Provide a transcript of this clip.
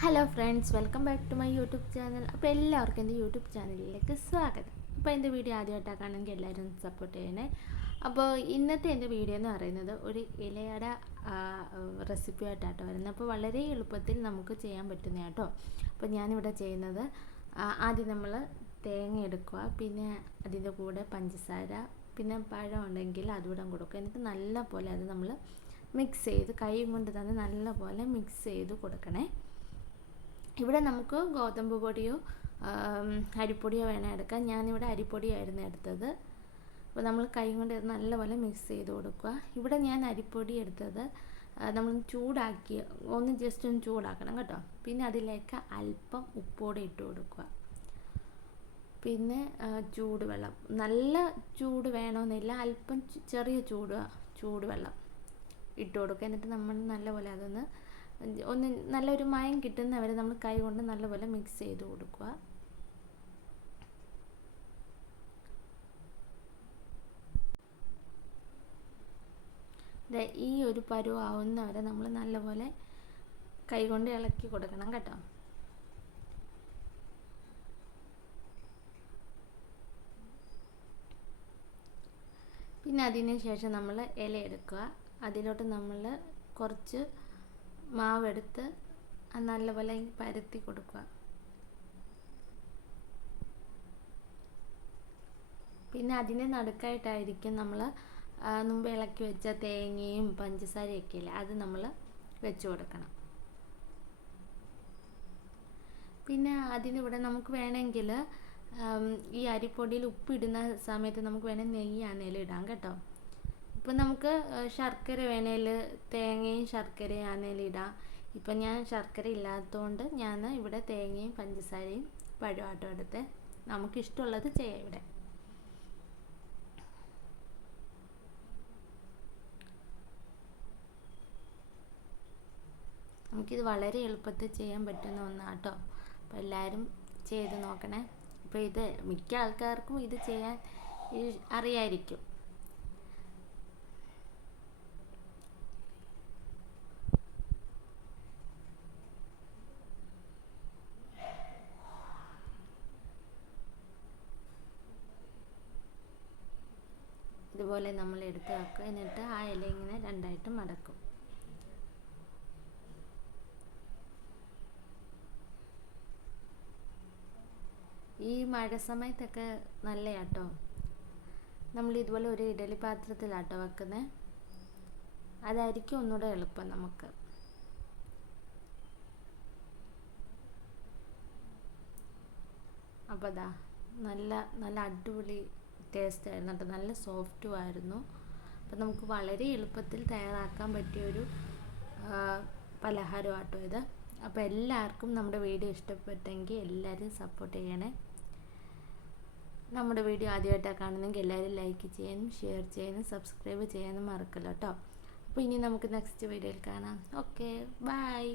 Hello friends welcome back to my YouTube channel അപ്പോൾ എല്ലാവർക്കും എന്റെ യൂട്യൂബ് ചാനലിലേക്ക് സ്വാഗതം. അപ്പോൾ എന്റെ വീഡിയോ ആദ്യമായിട്ടാക്കുകയാണെങ്കിൽ എല്ലാവരും സപ്പോർട്ട് ചെയ്യണേ. അപ്പോൾ ഇന്നത്തെ എന്റെ വീഡിയോ എന്ന് പറയുന്നത് ഒരു ഇലയട റെസിപ്പി ആയിട്ടാട്ടോ വരുന്നത്. അപ്പോൾ വളരെ എളുപ്പത്തിൽ നമുക്ക് ചെയ്യാൻ പറ്റുന്ന കേട്ടോ അപ്പോൾ ഞാനിവിടെ ചെയ്യുന്നത് ആദ്യം നമ്മൾ തേങ്ങ എടുക്കുക. പിന്നെ അതിന്റെ കൂടെ പഞ്ചസാര പിന്നെ പഴം ഉണ്ടെങ്കിൽ അതുകൂടെ കൊടുക്കുക. എന്നിട്ട് നല്ല പോലെ അത് നമ്മൾ മിക്സ് ചെയ്ത് കൈ കൊണ്ട് തന്നെ നല്ല പോലെ മിക്സ് ചെയ്ത് കൊടുക്കണേ. ഇവിടെ നമുക്ക് ഗോതമ്പ് പൊടിയോ അരിപ്പൊടിയോ വേണം എടുക്കാൻ ഞാനിവിടെ അരിപ്പൊടിയായിരുന്നു എടുത്തത്. അപ്പോൾ നമ്മൾ കൈ കൊണ്ട് നല്ലപോലെ മിക്സ് ചെയ്ത് കൊടുക്കുക. ഇവിടെ ഞാൻ അരിപ്പൊടി എടുത്തത് നമ്മൾ ചൂടാക്കി ഒന്ന് ജസ്റ്റ് ഒന്ന് ചൂടാക്കണം കേട്ടോ. പിന്നെ അതിലേക്ക് അല്പം ഉപ്പോടെ ഇട്ട് കൊടുക്കുക. പിന്നെ ചൂടുവെള്ളം. നല്ല ചൂട് വേണമെന്നില്ല അല്പം ചെറിയ ചൂട് ചൂടുവെള്ളം ഇട്ട് കൊടുക്കുക. എന്നിട്ട് നമ്മൾ നല്ലപോലെ അതൊന്ന് ഒന്ന് നല്ലൊരു മയം കിട്ടുന്നവരെ നമ്മൾ കൈ കൊണ്ട് നല്ലപോലെ മിക്സ് ചെയ്ത് കൊടുക്കുക. ഈ ഒരു പരുവാവുന്നവരെ നമ്മൾ നല്ലപോലെ കൈ കൊണ്ട് ഇളക്കി കൊടുക്കണം കേട്ടോ. പിന്നെ അതിന് ശേഷം നമ്മൾ ഇല എടുക്കുക. അതിലോട്ട് നമ്മൾ കുറച്ച് മാവെടുത്ത് നല്ലപോലെ പരത്തി കൊടുക്കുക. പിന്നെ അതിന്റെ നടുക്കായിട്ടായിരിക്കും നമ്മൾ മുമ്പ് ഇളക്കി വെച്ച തേങ്ങയും പഞ്ചസാരയും ഒക്കെ ഇല്ലേ അത് നമ്മൾ വെച്ച് കൊടുക്കണം. പിന്നെ അതിനിവിടെ നമുക്ക് വേണമെങ്കിൽ ഈ അരിപ്പൊടിയിൽ ഉപ്പിടുന്ന സമയത്ത് നമുക്ക് വേണമെങ്കിൽ നെയ്യാണേലും ഇടാം കേട്ടോ. ഇപ്പം നമുക്ക് ശർക്കര വേണേൽ തേങ്ങയും ശർക്കരയും ആണേലും ഇടാം. ഇപ്പം ഞാൻ ശർക്കര ഇല്ലാത്തതുകൊണ്ട് ഞാൻ ഇവിടെ തേങ്ങയും പഞ്ചസാരയും പഴുവാട്ടം എടുത്ത് നമുക്കിഷ്ടമുള്ളത് ചെയ്യാം ഇവിടെ. നമുക്കിത് വളരെ എളുപ്പത്തിൽ ചെയ്യാൻ പറ്റുന്ന ഒന്നാണ് കേട്ടോ അപ്പോൾ എല്ലാവരും ചെയ്ത് നോക്കണേ. അപ്പോൾ ഇത് മിക്ക ആൾക്കാർക്കും ഇത് ചെയ്യാൻ അറിയായിരിക്കും. ഇതുപോലെ നമ്മൾ എടുത്ത് വെക്കുക. എന്നിട്ട് ആ ഇല ഇങ്ങനെ രണ്ടായിട്ട് മടക്കും. ഈ മഴ സമയത്തൊക്കെ നല്ല കേട്ടോ നമ്മൾ ഇതുപോലെ ഒരു ഇഡലി പാത്രത്തിലാട്ടോ വെക്കുന്നത് അതായിരിക്കും ഒന്നുകൂടെ എളുപ്പം നമുക്ക്. അപ്പോൾ അതാ നല്ല നല്ല അടിപൊളി ടേസ്റ്റ് ആയിരുന്നു. കേട്ടോ നല്ല സോഫ്റ്റും ആയിരുന്നു. അപ്പം നമുക്ക് വളരെ എളുപ്പത്തിൽ തയ്യാറാക്കാൻ പറ്റിയൊരു പലഹാരമാട്ടോ ഇത്. അപ്പോൾ എല്ലാവർക്കും നമ്മുടെ വീഡിയോ ഇഷ്ടപ്പെട്ടെങ്കിൽ എല്ലാവരും സപ്പോർട്ട് ചെയ്യണേ. നമ്മുടെ വീഡിയോ ആദ്യമായിട്ടാണ് കാണുന്നെങ്കിൽ എല്ലാവരും ലൈക്ക് ചെയ്യാനും ഷെയർ ചെയ്യാനും സബ്സ്ക്രൈബ് ചെയ്യാനും മറക്കല്ലോ കേട്ടോ അപ്പോൾ ഇനി നമുക്ക് നെക്സ്റ്റ് വീഡിയോയിൽ കാണാം. Okay bye